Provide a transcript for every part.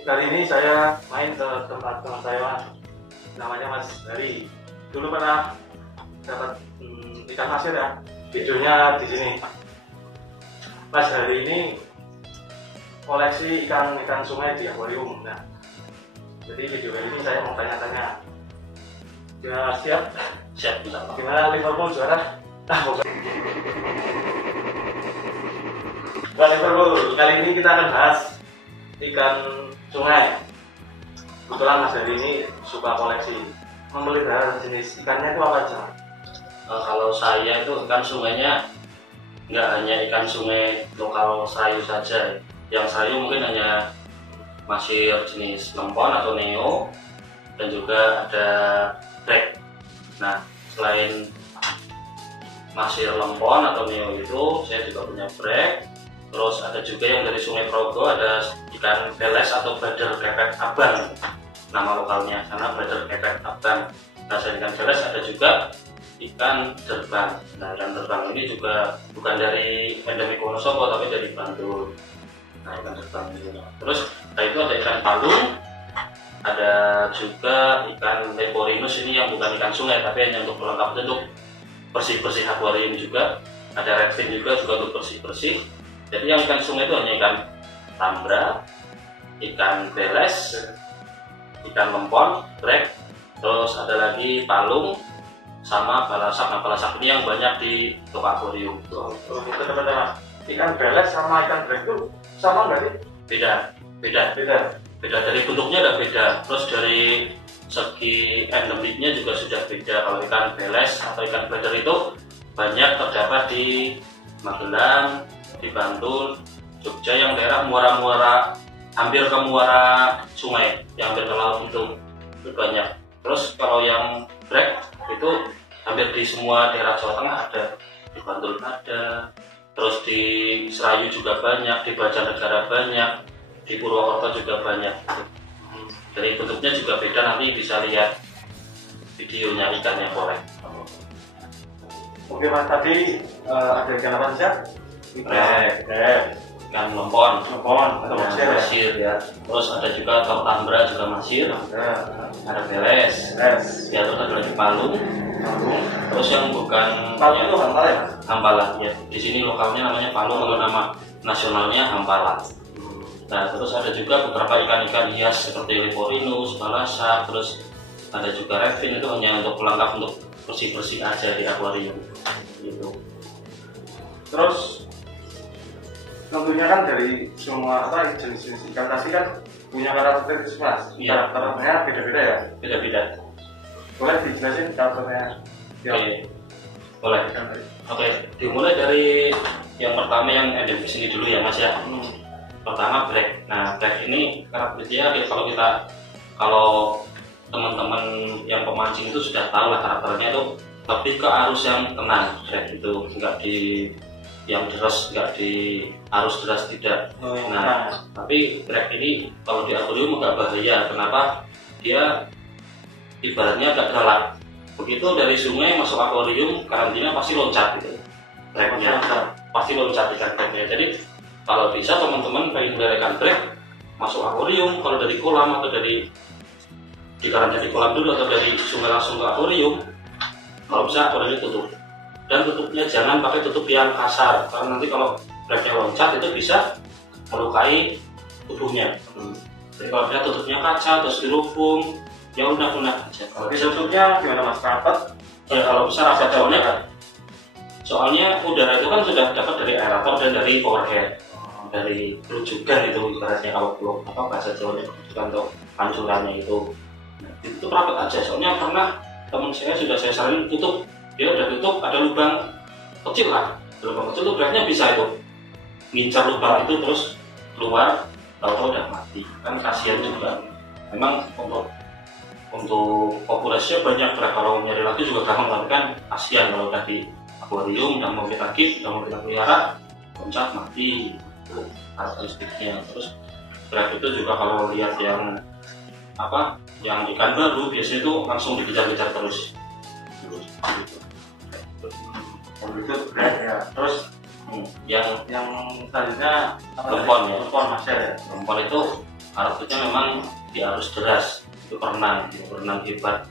Kali ini saya main ke tempat teman saya, namanya Mas Hari. Dulu pernah dapat ikan pasir ya. Videonya di sini. Mas Hari ini koleksi ikan sungai di akuarium. Nah, jadi video kali ini saya mau tanya-tanya. Gimana, siap? Siap, bisa. Gimana Liverpool juara? Liverpool. Kali ini kita akan bahas ikan sungai. Kebetulan Mas Hari ini suka koleksi, memelihara jenis ikannya itu apa aja? Kalau saya itu ikan sungainya nggak hanya ikan sungai lokal Serayu saja. Yang Serayu mungkin hanya masih jenis lempon atau neo, dan juga ada brek. Nah, selain masih lempon atau neo itu, saya juga punya brek. Terus ada juga yang dari Sungai Progo, ada ikan beles atau badar kepek abang, nama lokalnya, karena badar kepek abang. Nah, selain ikan beles ada juga ikan derbang. Nah, ikan derbang ini juga bukan dari endemik Wonosobo tapi dari Bantul. Nah, ikan derbang ini. Terus nah itu ada ikan palung, ada juga ikan leporinus, ini yang bukan ikan sungai tapi hanya untuk pelengkap, untuk bersih-bersih akuarium juga. Ada redfin juga untuk bersih-bersih. Jadi yang ikan sungai itu hanya ikan tambra, ikan beles, ikan lempon, brek, terus ada lagi palung, sama balasak. Nah, balasak ini yang banyak di toko akuarium. Oh, gitu teman-teman. Ikan beles sama ikan brek itu sama nggak sih? Beda dari bentuknya udah beda. Terus dari segi endemiknya juga sudah beda. Kalau ikan beles atau ikan badar itu banyak terdapat di Magelang, di Bantul, Jogja, yang daerah muara-muara, hampir ke muara sungai yang hampir ke laut itu banyak. Terus kalau yang brek itu hampir di semua daerah Jawa Tengah ada, di Bantul ada, terus di Serayu juga banyak, di Banjarnegara banyak, di Purwokerto juga banyak. Dari bentuknya juga beda, nanti bisa lihat videonya ikannya boleh. Oke Mas, tadi ada ikan apa saja? Brek, ikan lempon atau masir ya. Terus ada juga tok tambra juga masir. Ada beles. Ya, terus ada lagi palung. Terus yang bukan palung itu hampala ya? Hampala ya. Di sini lokalnya namanya palung, kalau nama nasionalnya hampala. Nah, terus ada juga beberapa ikan-ikan hias seperti leporinus, balasa, terus ada juga redfin, itu hanya untuk pelengkap, untuk bersih-bersih aja di akuarium gitu. Terus tentunya kan dari semua jenis-jenis ikan tadi kan punya karakteristik mas. Iya. Karakternya beda-beda ya? Beda-beda. Boleh dijelasin karakternya? Oke. Boleh. Oke, dimulai dari yang pertama, yang endemis ini dulu ya mas ya. Pertama brek. Nah, brek ini karakteristiknya kalau teman-teman yang pemancing itu sudah tahu lah karakternya itu lebih ke arus yang tenang. Brek itu nggak di yang deras, nggak di arus deras, tidak. Nah, tapi brek ini kalau di akuarium agak bahaya. Kenapa? Dia ibaratnya agak galak. Begitu dari sungai masuk akuarium, karantina pasti loncat gitu. Breknya pasti loncat ikan breknya. Jadi kalau bisa teman-teman pengen beli ikan brek masuk akuarium, kalau dari kolam atau dari di karantina di kolam dulu, atau dari sungai langsung ke akuarium, kalau bisa akuarium tutup. Dan tutupnya jangan pakai tutup yang kasar, karena nanti kalau breknya loncat itu bisa melukai tubuhnya. Jadi kalau bisa tutupnya kaca atau styrofoam, ya udah aja. Kalau tutupnya gimana mas? Rapat? Ya kalau bisa rapat, soalnya udara itu kan sudah dapat dari aerator dan dari overhead, dari rujukan itu ibaratnya, kalau belum bahasa Jawanya rujukan untuk pancurannya itu. Nah, itu rapat aja. Soalnya pernah teman saya sudah saya saranin tutup, dia udah tutup, ada lubang kecil lah, lubang kecil tuh breknya bisa itu ngincar lubang itu terus keluar, tahu-tahu udah mati, kan kasihan juga. Memang untuk populasinya banyak, kalau nyari lagi juga gampang, tapi kan kasihan kalau udah di akuarium, udah mau kita keep, udah mau kita pelihara, loncat mati, itu karakteristiknya. Terus brek itu juga kalau lihat yang ikan baru biasanya itu langsung dikejar-kejar terus. Itu brek ya. Terus yang selanjutnya lempon ya. Lempon mas ya. Lempon itu karakternya memang diarus deras, itu berenang hebat.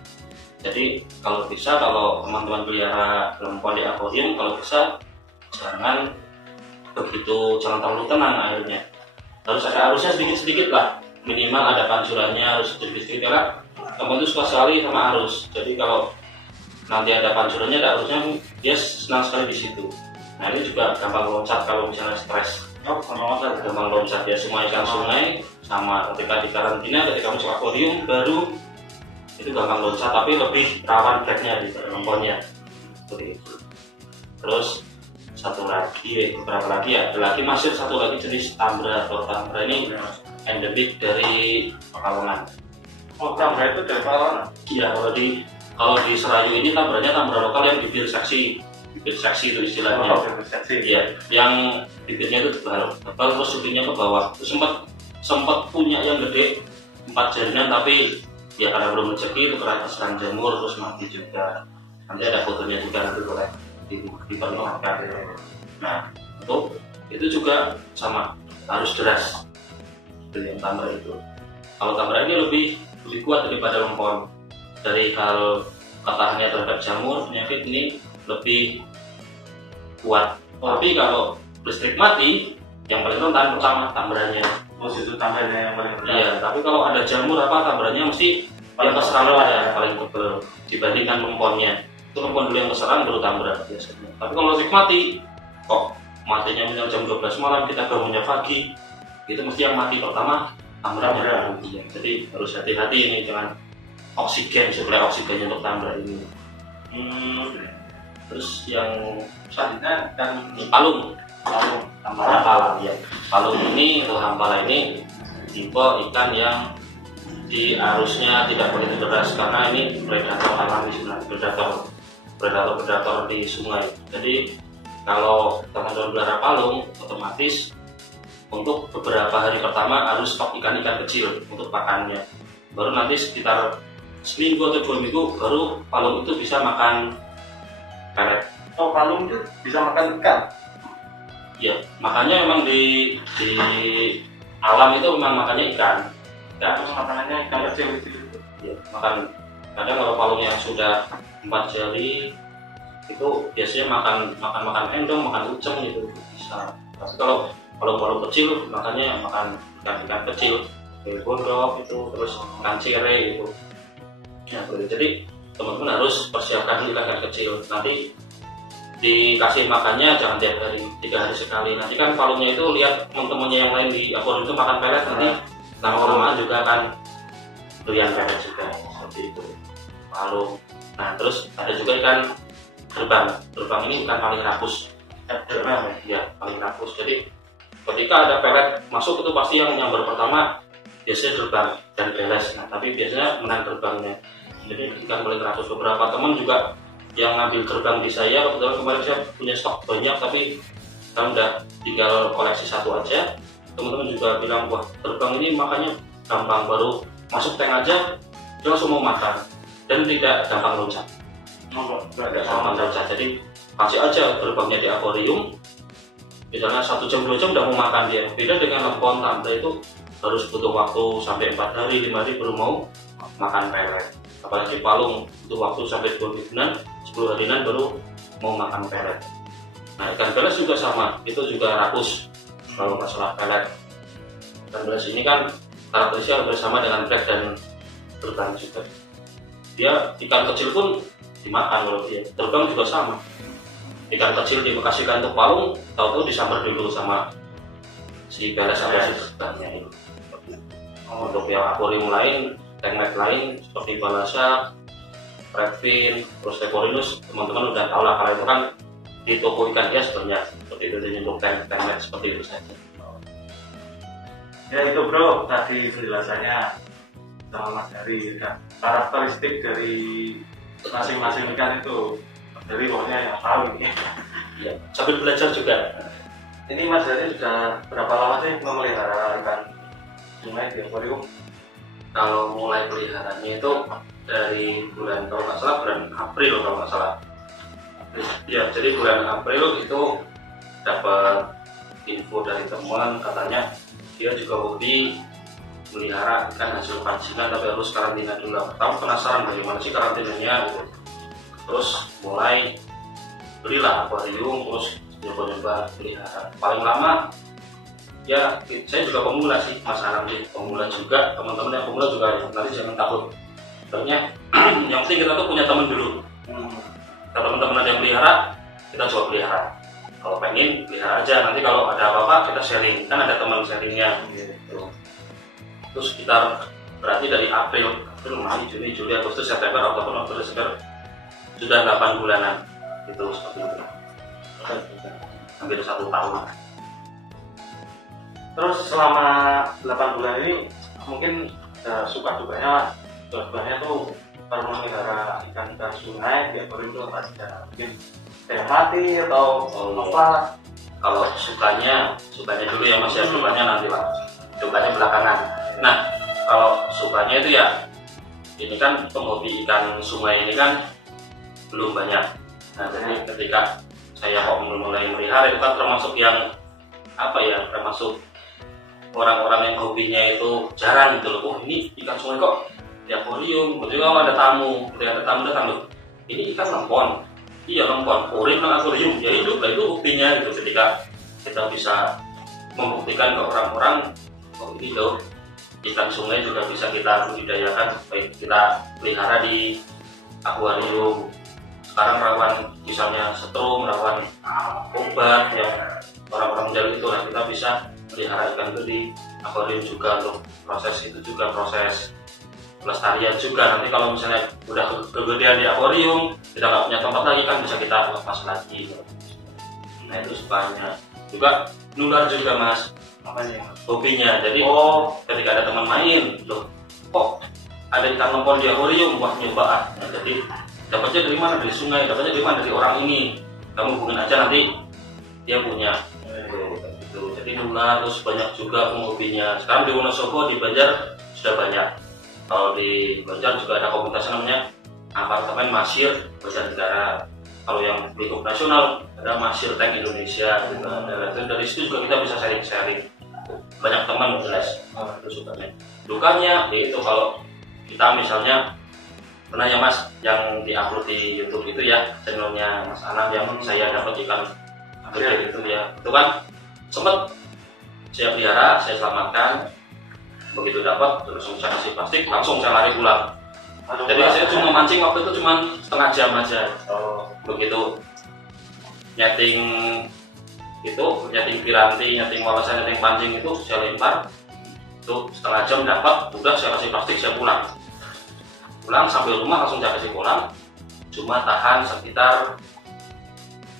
Jadi kalau teman-teman pelihara lempon di akuarium, kalau bisa jangan terlalu tenang airnya, harus ada arusnya sedikit-sedikit lah, minimal ada pancurannya harus sedikit-sedikit, karena lempon itu suka sekali sama arus. Jadi kalau nanti ada pancurannya, ada arusnya, dia senang sekali di situ. Nah ini juga gampang loncat kalau misalnya stres. Gampang loncat ya, semua ikan sungai sama ketika di karantina, ketika masuk akuarium baru itu gampang loncat, tapi lebih rawan blacknya di lemponnya seperti itu. Terus beberapa lagi ya, ada lagi masih satu lagi jenis tambra. Kalau tambra ini endemik dari Pekalongan. Oh, tambra itu dari Pekalongan? Iya, kalau di Serayu ini tambranya tambra lokal yang bibir seksi itu istilahnya. Iya, yang bibirnya itu tebal terus ujungnya ke bawah. Terus sempat punya yang gede 4 jarinan, tapi ya karena belum rezeki itu kena serang jamur terus mati juga. Nanti ada fotonya juga, nanti boleh diperlihatkan. Nah itu juga sama, harus deras yang tambra itu. Kalau tambra ini lebih kuat daripada lempon. Dari hal ketahanannya terhadap jamur, penyakit ini lebih kuat. Tapi kalau listrik mati, yang paling rentan pertama tambranya. Itu tambranya yang paling rentan. Iya, tapi kalau ada jamur tambranya mesti yang keserang ya, paling tebal dibandingkan lemponnya. Itu lempon dulu yang keserang baru tambra biasanya. Tapi kalau listrik mati, kok matinya misalnya jam 12 malam, kita bangunnya pagi, itu mesti yang mati pertama tambranya. Iya, jadi harus hati-hati ini, jangan suplai oksigennya untuk tambra ini. Terus yang selanjutnya dan palung hampala. Ya. Palung ini atau hampala ini tipe ikan yang di arusnya tidak begitu deras, karena ini predator alami sebenarnya, predator di sungai. Jadi kalau teman-teman pelihara palung, otomatis untuk beberapa hari pertama harus stok ikan-ikan kecil untuk pakannya. Baru nanti sekitar seminggu atau 2 minggu baru palung itu bisa makan pelet. Oh, palung itu bisa makan ikan? Ya, makanya memang di alam itu memang makannya ikan. Terus makanannya ikan kecil. Ya, makan. Kadang kalau palung yang sudah 4 jari itu biasanya makan endong, makan uceng gitu bisa. Tapi kalau palung kecil makannya makan ikan kecil, kayak gondok itu, terus ikan cere itu. Ya, jadi teman-teman harus persiapkan ikan kecil. Nanti dikasih makannya jangan tiap hari, 3 hari sekali. Nanti kan palungnya itu lihat teman-temannya yang lain di akuarium itu makan pelet, nanti lama-lama juga akan doyan pelet juga, seperti itu palung. Nah terus ada juga ikan gerbang ini ikan paling rakus. Ya, paling rakus. Jadi ketika ada pelet masuk itu pasti yang nyamber pertama biasanya gerbang dan beles. Nah tapi biasanya menang gerbangnya. Jadi ikan paling rakus. Beberapa teman juga yang ngambil gerbang di saya, kebetulan kemarin saya punya stok banyak, tapi sekarang udah tinggal koleksi 1 aja. Teman-teman juga bilang, wah gerbang ini makanya gampang, baru masuk tank aja dia langsung mau makan dan tidak gampang loncat. Tidak gampang loncat. Jadi kasih aja gerbangnya di akuarium, misalnya 1 jam 2 jam udah mau makan dia. Beda dengan lempon tambra itu harus butuh waktu sampai 4 hari 5 hari baru mau makan pelet. Apalagi palung butuh waktu sampai 2 mingguan, 10 harian baru mau makan pelet. Nah ikan beles juga sama, itu juga rakus kalau masalah pelet. Ikan beles ini kan karakteristiknya bersama dengan black dan terbang juga. Dia ikan kecil pun dimakan kalau dia. Terbang juga sama. Ikan kecil dikasihkan untuk palung, tahu-tahu disambar dulu sama si beles atau si terbangnya itu. Untuk yang akuarium lain, tank lain seperti balasa, redfin, terus leporinus, teman-teman udah tahu lah, kalau itu kan di toko ikan hias banyak seperti itu. Jadi untuk tank seperti itu saja. Ya itu bro, tadi penjelasannya sama Mas Hari ya. Karakteristik dari masing-masing ikan itu, Mas Hari pokoknya yang tahu ini. Ya, sambil belajar juga. Ini Mas Hari sudah berapa lama sih memelihara ikan sungai di akuarium? Kalau mulai peliharanya itu dari bulan, kalau nggak salah bulan April kalau nggak salah. Ya, jadi bulan April itu dapat info dari teman, katanya dia juga hobi melihara ikan hasil pancingan tapi harus karantina dulu. Pertama penasaran bagaimana sih karantinanya gitu. Terus mulai belilah akuarium, terus nyoba-nyoba pelihara. Paling lama ya saya juga pemula sih, Mas Anam sih pemula juga, teman-teman yang pemula juga nanti jangan takut. Sebenarnya yang penting kita tuh punya teman dulu. Kalau teman-teman ada yang pelihara, kita coba pelihara. Kalau pengen pelihara aja, nanti kalau ada apa-apa kita sharing, kan ada teman sharingnya. Terus sekitar berarti dari April, Mei, Juni, Juli, Agustus, September, Oktober, November, Desember sudah 8 bulanan itu seperti itu, hampir 1 tahun. Terus selama 8 bulan ini mungkin suka dukanya tuh kalau memelihara ikan-ikan sungai di akuarium itu apa saja? Mungkin kayak mati atau apa? Kalau sukanya dulu ya Mas ya, sukanya nanti lah, dukanya belakangan. Nah kalau sukanya itu ya ini kan penghobi ikan sungai ini kan belum banyak. Nah jadi ketika saya kok mulai melihara itu kan termasuk yang apa ya, termasuk orang-orang yang hobinya itu jarang gitu loh. Oh ini ikan sungai kok di akuarium, ketika kalau ada tamu datang loh, ini ikan lempon. Iya lempon, urin nang akuarium, ya hidup lah, itu buktinya gitu. Ketika kita bisa membuktikan ke orang-orang, oh ini loh ikan sungai juga bisa kita budidayakan, baik kita pelihara di akuarium. Sekarang rawan misalnya setrum, rawan obat yang orang-orang menjaga itu, nah kita bisa pelihara ikan itu di akuarium juga untuk proses itu juga, proses pelestarian juga. Nanti kalau misalnya udah kegedean di akuarium, kita nggak punya tempat lagi kan bisa kita lepas lagi. Nah itu sukanya. Juga nular juga Mas, Apanya? hobinya. Jadi ketika ada teman main, loh kok ada ikan lempon di akuarium, wah nyoba ah. Nah, jadi dapatnya dari mana? Dari sungai, dapatnya dari mana? Dari orang ini. Kamu hubungin aja nanti dia punya. Gitu. Jadi nular, terus banyak juga hobinya. Sekarang di Wonosobo, di Banjar sudah banyak. Kalau di Banjar juga ada komunitas namanya Apartemen Masir Banjarnegara. Kalau yang lingkup nasional ada Masir Tank Indonesia. Dan dari situ juga kita bisa sharing-sharing. Banyak teman jelas. Itu sukanya. Dukanya itu kalau kita misalnya pernah ya Mas yang diupload di YouTube itu ya, channelnya Mas Anam yang saya dapat ikan gede itu ya. Itu kan sempat saya pelihara, saya selamatkan. Begitu dapat langsung saya kasih plastik, langsung saya lari pulang. Jadi saya cuma mancing waktu itu cuma setengah jam aja. Begitu nyeting piranti, nyeting walasan, nyeting pancing itu saya lempar, itu setengah jam dapat, udah saya kasih plastik, saya pulang sampai rumah langsung saya kasih pulang. Cuma tahan sekitar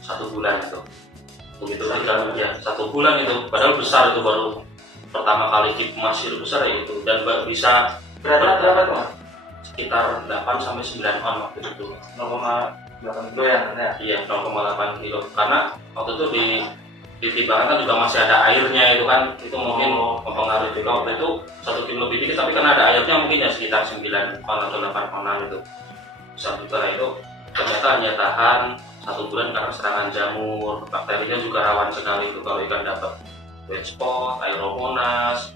1 bulan itu. Begitu juga ya 1 bulan itu, padahal besar itu, baru pertama kali keep Masir besar ya itu, dan bisa berapa tuh? Sekitar 8 sampai 9 on waktu itu. 0,8 kilo ya? Iya 0,8 kilo, karena waktu itu di timbangan kan juga masih ada airnya itu kan, itu mungkin mempengaruhi juga. Waktu itu 1 kilo lebih dikit, tapi karena ada airnya mungkin ya sekitar 9 on atau 8 onan itu. Besar juga itu, ternyata hanya tahan 1 bulan karena serangan jamur. Bakterinya juga rawan sekali itu kalau ikan dapat white spot, aeromonas,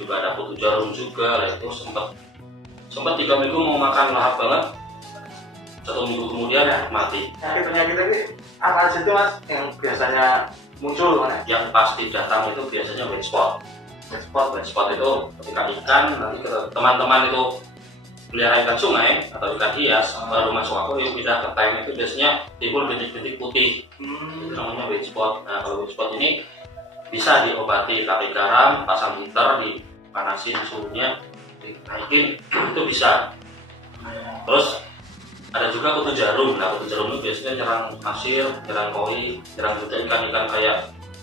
juga ada kutu jarum juga. Lah itu sempat 3 minggu mau makan lahap banget, 1 minggu kemudian mati. Penyakit ini apa aja tuh Mas yang biasanya muncul mana? Yang pasti datang itu biasanya white spot. White spot itu ketika ikan nanti teman-teman itu pelihara ikan sungai atau ikan hias baru masuk akuarium pindah ke tank, itu biasanya timbul bintik-bintik putih. Itu namanya white spot. Nah kalau white spot ini bisa diobati, pakai garam, pasang heater, dipanasin suhunya, dinaikin, itu bisa. Terus ada juga kutu jarum. Nah kutu jarum itu biasanya nyerang Masir, nyerang koi, nyerang juga ikan-ikan kayak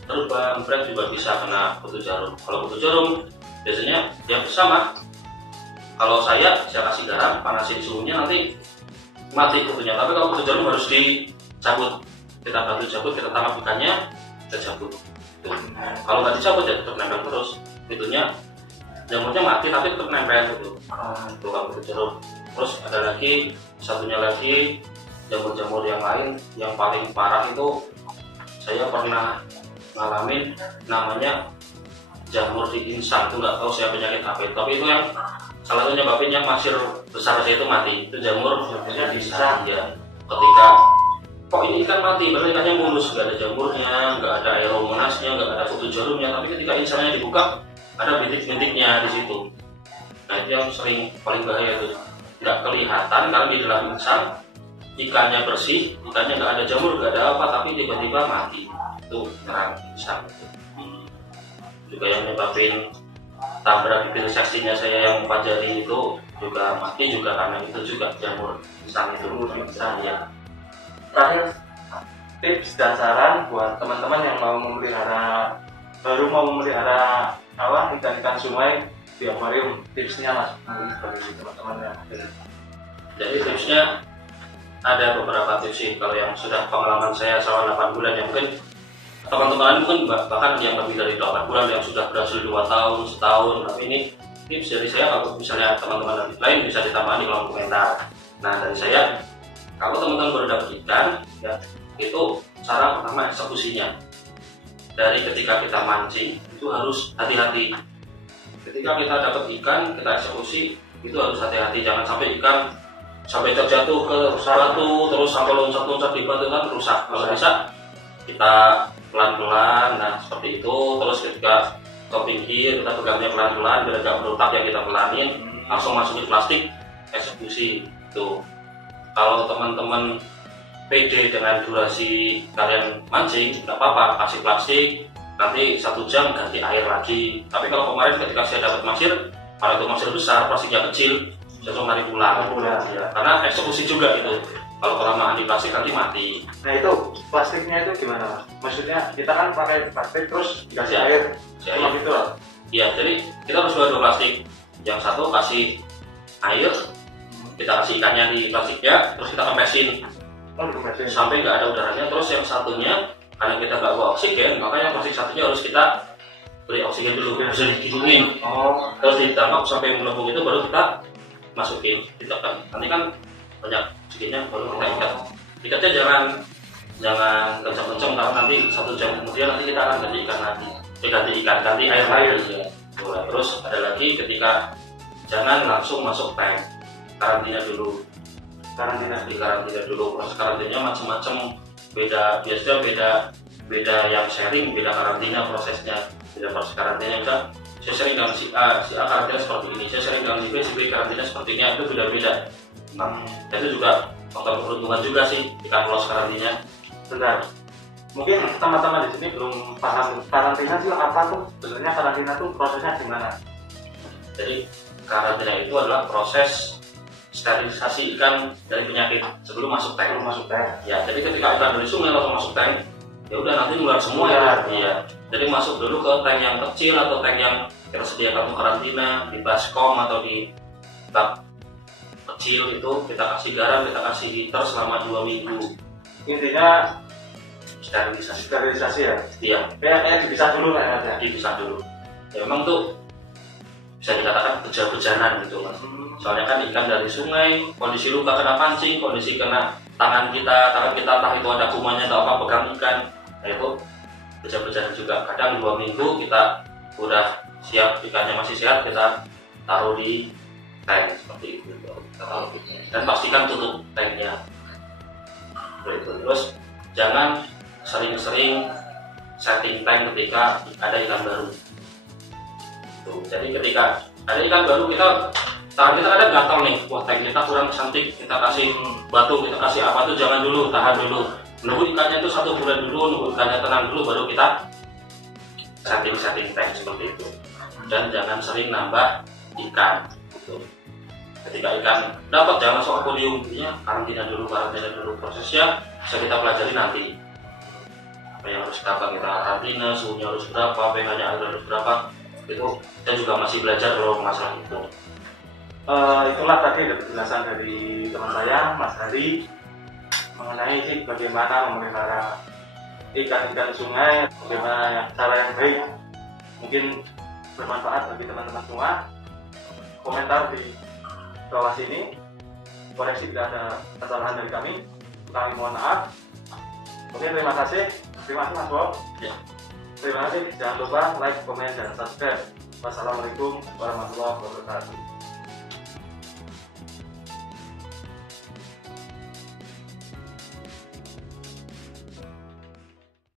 terbang, brek juga bisa kena kutu jarum. Kalau kutu jarum biasanya yang sama, kalau saya kasih garam, panasin suhunya, nanti mati kutunya. Tapi kalau kutu jarum harus dicabut, kita bantu cabut, kita tangkap ikannya, kita cabut. Kalau nggak dicabut ya tetap nempel terus, itunya jamurnya mati tapi tetap nempel gitu. Itu kalau kutu jarum. Terus ada lagi, satunya lagi jamur-jamur yang lain yang paling parah itu saya pernah ngalamin, namanya jamur diinsang itu nggak tahu saya penyakit apa itu, tapi itu yang salah satu nyebabin yang pasir besar saya itu mati, itu jamur diinsang ya. Ketika kok ini ikan mati, berarti ikannya mulus, nggak ada jamurnya, nggak ada aeromonasnya, nggak ada kutu jarumnya, tapi ketika insangnya dibuka ada bintik-bintiknya di situ. Nah itu yang sering paling bahaya tuh, nggak kelihatan karena di dalam insang ikannya bersih, ikannya nggak ada jamur, nggak ada apa, tapi tiba-tiba mati. Itu nyerang insang. Juga yang nyebabin tabrak bibir seksinya saya yang 4 jari itu juga mati juga karena itu juga jamur insang itu. Ya. Terakhir, tips dan saran buat teman-teman yang baru mau memelihara ikan-ikan sungai di akuarium, tipsnya Mas bagi teman-teman yang ada. Jadi tipsnya ada beberapa tips sih. Kalau yang sudah pengalaman saya selama 8 bulan, yang mungkin teman-teman mungkin bahkan yang lebih dari 8 bulan yang sudah berhasil 2 tahun, setahun. Tapi ini tips dari saya, kalau misalnya teman-teman lain bisa ditambah di kolom komentar. Nah dari saya, kalau teman-teman baru dapat ikan, ya itu cara pertama eksekusinya. Dari ketika kita mancing itu harus hati-hati. Ketika kita dapat ikan, kita eksekusi itu harus hati-hati. Jangan sampai ikan sampai terjatuh ke batu, terus sampai loncat-loncat di batu kan rusak. Kalau bisa kita pelan-pelan, nah seperti itu. Terus ketika ke pinggir kita pegangnya pelan-pelan biar gak berotak, yang kita pelanin langsung masukin plastik, eksekusi itu. Kalau teman-teman pede dengan durasi kalian mancing, nggak apa-apa, kasih plastik, nanti 1 jam ganti air lagi. Tapi kalau kemarin ketika saya dapat pasir, kalau itu pasir besar, plastiknya kecil, saya cuma tarik pulang. Ya, karena eksekusi juga itu. Kalau kelamaan di plastik nanti mati. Nah itu plastiknya itu gimana Mas? Maksudnya kita kan pakai plastik terus dikasih air, cuma gitu lah. Iya, jadi kita harus buat 2 plastik. Yang satu kasih air, kita kasih ikannya di plastiknya, terus kita kempesin sampai nggak ada udaranya. Terus yang satunya, karena kita nggak bawa oksigen, makanya plastik satunya harus kita beri oksigen dulu, bisa dihidungin. Terus ditangkap sampai melembung, itu baru kita masukin, ditekan. Nanti kan banyak oksigennya, baru kita ikat. Ikatnya jangan kencang-kencang, karena nanti 1 jam kemudian nanti kita akan ganti ikan lagi, ganti air lagi. Ya. Terus ada lagi ketika jangan langsung masuk tank, karantina dulu. Karantina dulu. Proses karantinanya macam-macam, biasanya beda yang sharing, beda karantina prosesnya, beda proses karantinanya. Udah, saya sharing dengan si A karantina seperti ini, saya sharing dengan si B karantina seperti ini, itu beda-beda. Itu juga faktor peruntungan juga sih ikan lolos karantinanya. Bentar, mungkin teman-teman di sini belum paham karantina itu apa tuh? Sebenarnya karantina tuh prosesnya gimana? Jadi karantina itu adalah proses sterilisasi ikan dari penyakit sebelum masuk tank. Ya, jadi ketika ikan dari sungai langsung masuk tank, ya udah nanti nular semua ya. Iya. Jadi masuk dulu ke tank yang kecil atau tank yang kita sediakan untuk karantina di baskom atau di bak kecil, itu kita kasih garam, kita kasih liter selama 2 minggu. Intinya sterilisasi ya. Iya. Kayak dipisah dulu lah ya. Dipisah dulu. Ya memang tuh bisa dikatakan beja-bejanan gitu Mas. Soalnya kan ikan dari sungai, kondisi luka kena pancing, kondisi kena tangan kita entah itu ada kumannya atau apa, pegang ikan, nah itu beja-bejanan juga. Kadang 2 minggu kita udah siap, ikannya masih sehat, kita taruh di tank seperti itu. Dan pastikan tutup tanknya. Terus jangan sering-sering setting tank ketika ada ikan baru. Tuh, jadi ketika ada ikan baru, tangan kita kadang gatal nih, wah tank kita kurang cantik, kita kasih batu, kita kasih apa tuh, jangan dulu, tahan dulu, nunggu ikannya itu 1 bulan dulu, nunggu ikannya tenang dulu, baru kita setting tank seperti itu. Dan jangan sering nambah ikan gitu. Ketika ikan dapat, jangan langsung akuarium, karantina dulu, prosesnya bisa kita pelajari nanti. Apa yang harus kita karantina, suhunya harus berapa, pH-nya harus berapa, itu kita juga masih belajar kalau masalah itu. Itulah tadi ada penjelasan dari teman saya, Mas Hari, mengenai sih bagaimana memelihara ikan-ikan sungai, bagaimana cara yang baik. Mungkin bermanfaat bagi teman-teman semua. Komentar di bawah sini, koreksi tidak ada kesalahan dari kami mohon maaf. Oke, terima kasih Mas Bob. Ya. Terima kasih. Jangan lupa like, komen, dan subscribe. Wassalamualaikum warahmatullahi wabarakatuh.